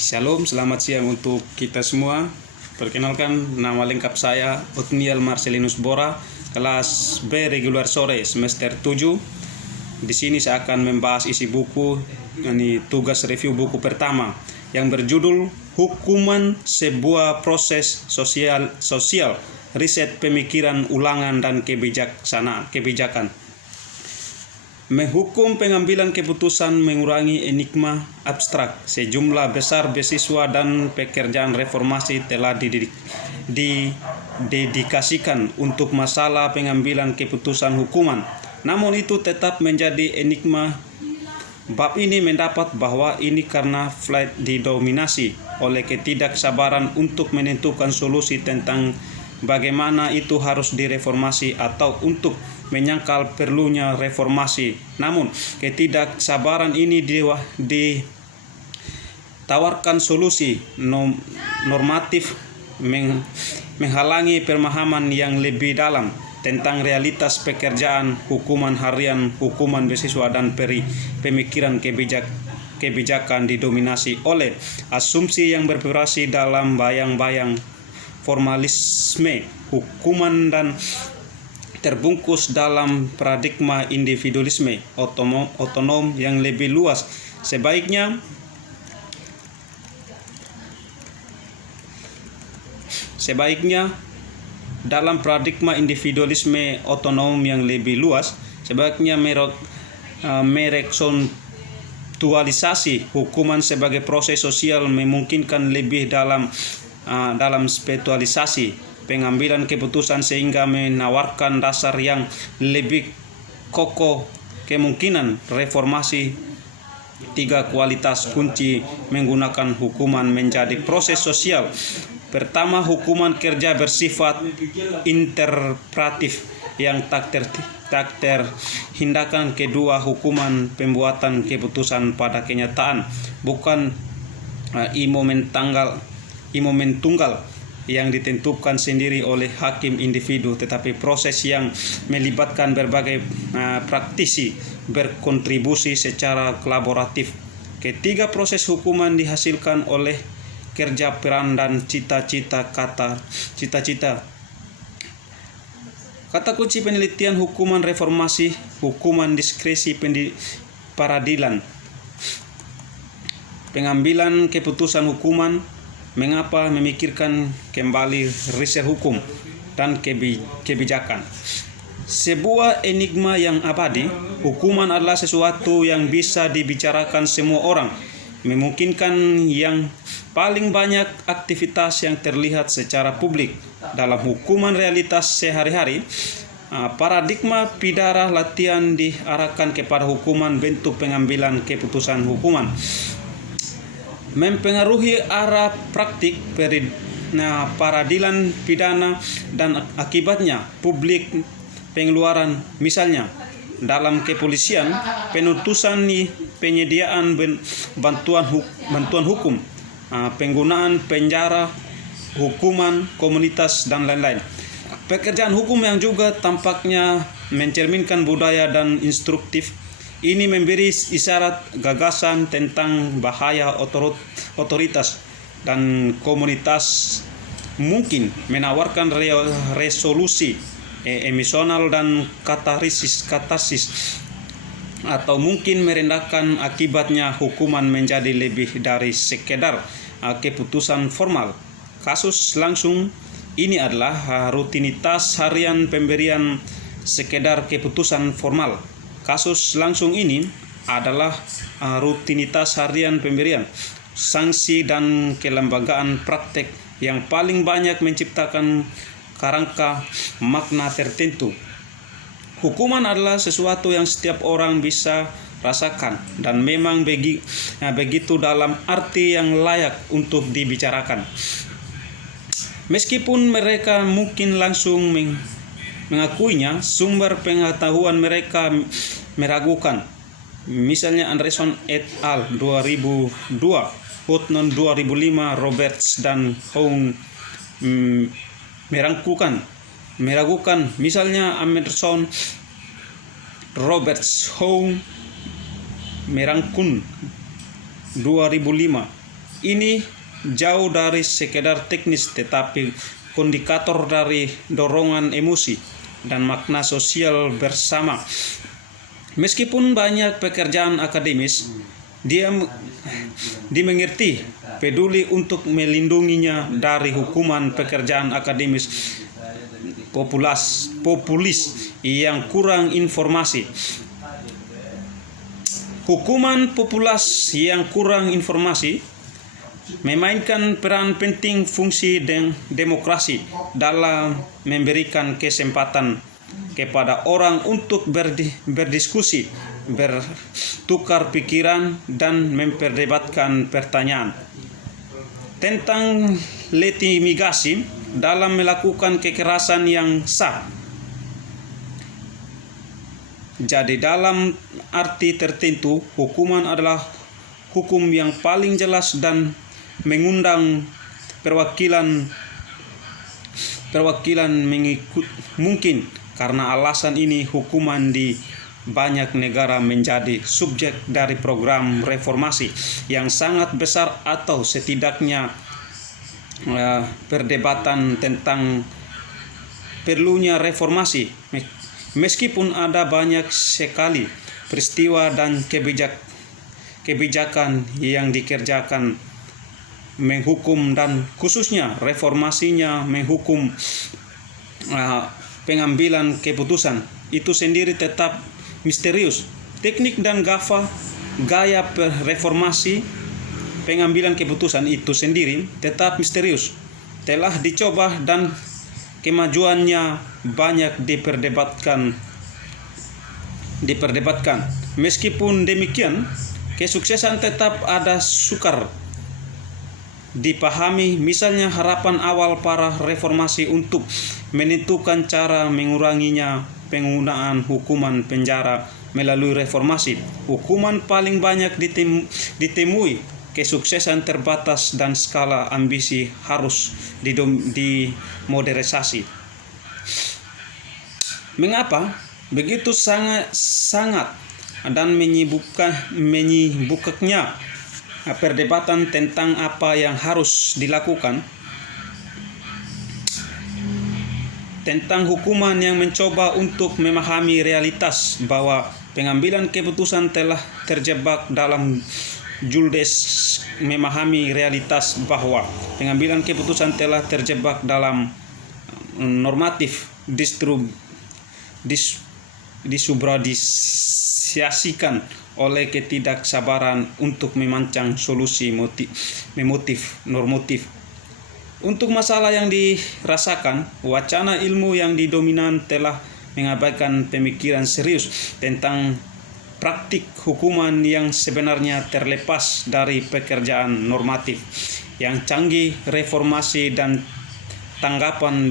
Shalom, selamat siang untuk kita semua. Perkenalkan, nama lengkap saya Othniel Marcelinus Bora, kelas B regular sore semester 7. Di sini saya akan membahas isi buku, ini tugas review buku pertama yang berjudul Hukuman Sebuah Proses Sosial, Riset Pemikiran Ulangan dan Kebijakan. Menghukum pengambilan keputusan mengurangi enigma abstrak. Sejumlah besar beasiswa dan pekerjaan reformasi telah didedikasikan untuk masalah pengambilan keputusan hukuman. Namun itu tetap menjadi enigma. Bab ini mendapat bahwa ini karena Freud didominasi oleh ketidaksabaran untuk menentukan solusi tentang bagaimana itu harus direformasi atau untuk menyangkal perlunya reformasi. Namun, ketidaksabaran ini ditawarkan solusi normatif menghalangi pemahaman yang lebih dalam tentang realitas pekerjaan, hukuman harian, hukuman beasiswa, dan pemikiran kebijakan didominasi oleh asumsi yang beroperasi dalam bayang-bayang formalisme hukuman dan terbungkus dalam paradigma individualisme otonom yang lebih luas. Sebaiknya dalam paradigma individualisme otonom yang lebih luas, sebaiknya merekonseptualisasi hukuman sebagai proses sosial memungkinkan lebih dalam spiritualisasi pengambilan keputusan sehingga menawarkan dasar yang lebih kokoh kemungkinan reformasi. 3 kualitas kunci menggunakan hukuman menjadi proses sosial. Pertama, hukuman kerja bersifat interpretatif yang tak terhindarkan. Kedua, hukuman pembuatan keputusan pada kenyataan bukan imomen tunggal yang ditentukan sendiri oleh hakim individu, tetapi proses yang melibatkan berbagai praktisi berkontribusi secara kolaboratif. Ketiga, proses hukuman dihasilkan oleh kerja peran dan cita-cita. Kata kunci penelitian hukuman reformasi, hukuman diskresi peradilan, pengambilan keputusan hukuman. Mengapa memikirkan kembali riset hukum dan kebijakan? Sebuah enigma yang abadi. Hukuman adalah sesuatu yang bisa dibicarakan semua orang, memungkinkan yang paling banyak aktivitas yang terlihat secara publik. Dalam hukuman realitas sehari-hari, paradigma pidana latihan diarahkan kepada hukuman bentuk pengambilan keputusan hukuman mempengaruhi arah praktik peradilan pidana dan akibatnya publik pengeluaran. Misalnya dalam kepolisian, penuntusan, penyediaan bantuan hukum, penggunaan penjara, hukuman komunitas, dan lain-lain. Pekerjaan hukum yang juga tampaknya mencerminkan budaya dan instruktif ini memberi isyarat gagasan tentang bahaya otoritas dan komunitas, mungkin menawarkan resolusi emosional dan katarsis, atau mungkin merendahkan akibatnya hukuman menjadi lebih dari sekedar keputusan formal. Kasus langsung ini adalah rutinitas harian pemberian sekedar keputusan formal. Kasus langsung ini adalah rutinitas harian pemberian sanksi dan kelembagaan praktek yang paling banyak menciptakan kerangka makna tertentu. Hukuman adalah sesuatu yang setiap orang bisa rasakan dan memang begitu dalam arti yang layak untuk dibicarakan. Meskipun mereka mungkin langsung mengakuinya, sumber pengetahuan mereka meragukan. Misalnya Anderson et al. 2002, Putnam 2005, Roberts dan Howe meragukan. Misalnya Anderson, Roberts, Howe merangkul 2005 ini jauh dari sekedar teknis tetapi kondikator dari dorongan emosi dan makna sosial bersama. Meskipun banyak pekerjaan akademis, dia dimengerti peduli untuk melindunginya dari hukuman pekerjaan akademis populis yang kurang informasi. Hukuman populis yang kurang informasi memainkan peran penting fungsi demokrasi dalam memberikan kesempatan kepada orang untuk berdiskusi, bertukar pikiran, dan memperdebatkan pertanyaan tentang legitimasi dalam melakukan kekerasan yang sah. Jadi dalam arti tertentu, hukuman adalah hukum yang paling jelas dan mengundang perwakilan mungkin. Karena alasan ini, hukuman di banyak negara menjadi subjek dari program reformasi yang sangat besar atau setidaknya perdebatan tentang perlunya reformasi. Meskipun ada banyak sekali peristiwa dan kebijakan yang dikerjakan menghukum dan khususnya reformasinya menghukum pengambilan keputusan itu sendiri tetap misterius. Teknik dan gaya reformasi pengambilan keputusan itu sendiri tetap misterius. Telah dicoba dan kemajuannya banyak diperdebatkan. Meskipun demikian, kesuksesan tetap ada sukar dipahami. Misalnya harapan awal para reformasi untuk menentukan cara menguranginya penggunaan hukuman penjara melalui reformasi. Hukuman paling banyak ditemui. Kesuksesan terbatas dan skala ambisi harus dimodernisasi. Mengapa begitu sangat dan menyibukkannya perdebatan tentang apa yang harus dilakukan? Tentang hukuman yang mencoba untuk memahami realitas bahwa pengambilan keputusan telah terjebak dalam Juldes memahami realitas bahwa pengambilan keputusan telah terjebak dalam normatif disubradisiasikan oleh ketidaksabaran untuk memancang solusi normatif. Untuk masalah yang dirasakan, wacana ilmu yang didominan telah mengabaikan pemikiran serius tentang praktik hukuman yang sebenarnya terlepas dari pekerjaan normatif yang canggih, reformasi, dan tanggapan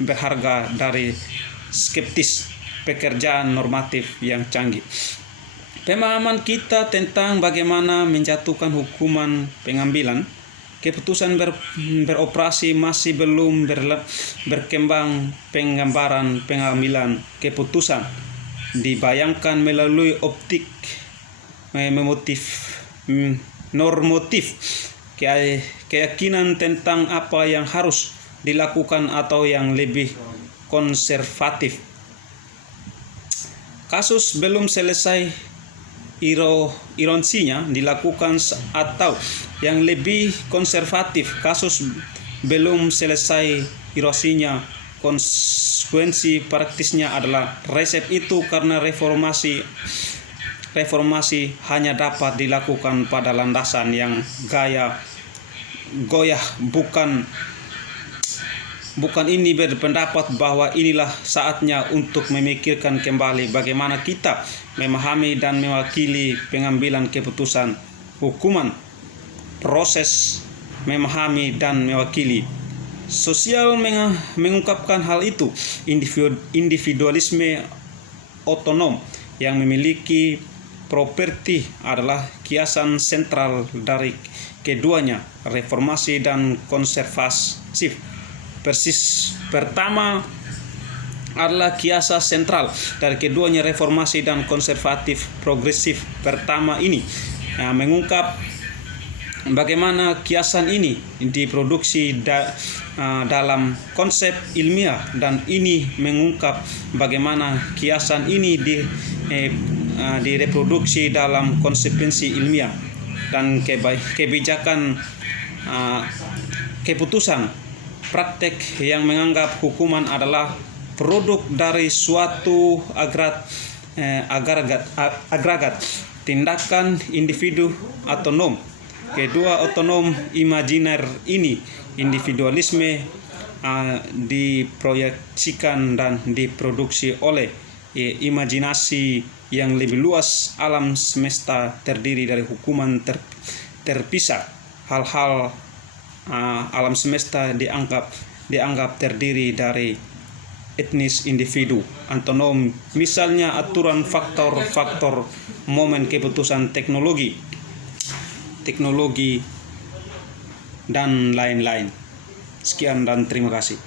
berharga dari skeptis pekerjaan normatif yang canggih. Pemahaman kita tentang bagaimana menjatuhkan hukuman pengambilan keputusan beroperasi masih belum berkembang. Penggambaran pengambilan keputusan dibayangkan melalui optik normatif, keyakinan tentang apa yang harus dilakukan atau yang lebih konservatif. Kasus belum selesai ironsinya dilakukan, atau yang lebih konservatif, kasus belum selesai irosinya, konsekuensi praktisnya adalah resep itu karena reformasi hanya dapat dilakukan pada landasan yang goyah. Bukan ini berpendapat bahwa inilah saatnya untuk memikirkan kembali bagaimana kita memahami dan mewakili pengambilan keputusan hukuman. Proses memahami dan mewakili sosial mengungkapkan hal itu. Individualisme otonom yang memiliki properti adalah kiasan sentral dari keduanya, reformasi dan konservatif. Pertama adalah kiasan sentral dari keduanya, reformasi dan konservatif progresif. Pertama ini mengungkap bagaimana kiasan ini diproduksi dalam konsep ilmiah, dan ini mengungkap bagaimana kiasan ini direproduksi dalam konsekuensi ilmiah dan kebijakan keputusan praktek yang menganggap hukuman adalah produk dari suatu agregat tindakan individu otonom. Kedua otonom imajiner ini, individualisme, diproyeksikan dan diproduksi oleh imajinasi yang lebih luas. Alam semesta terdiri dari hukuman terpisah. Hal-hal alam semesta dianggap terdiri dari etnis individu otonom, misalnya aturan faktor-faktor momen keputusan teknologi dan lain-lain. Sekian dan terima kasih.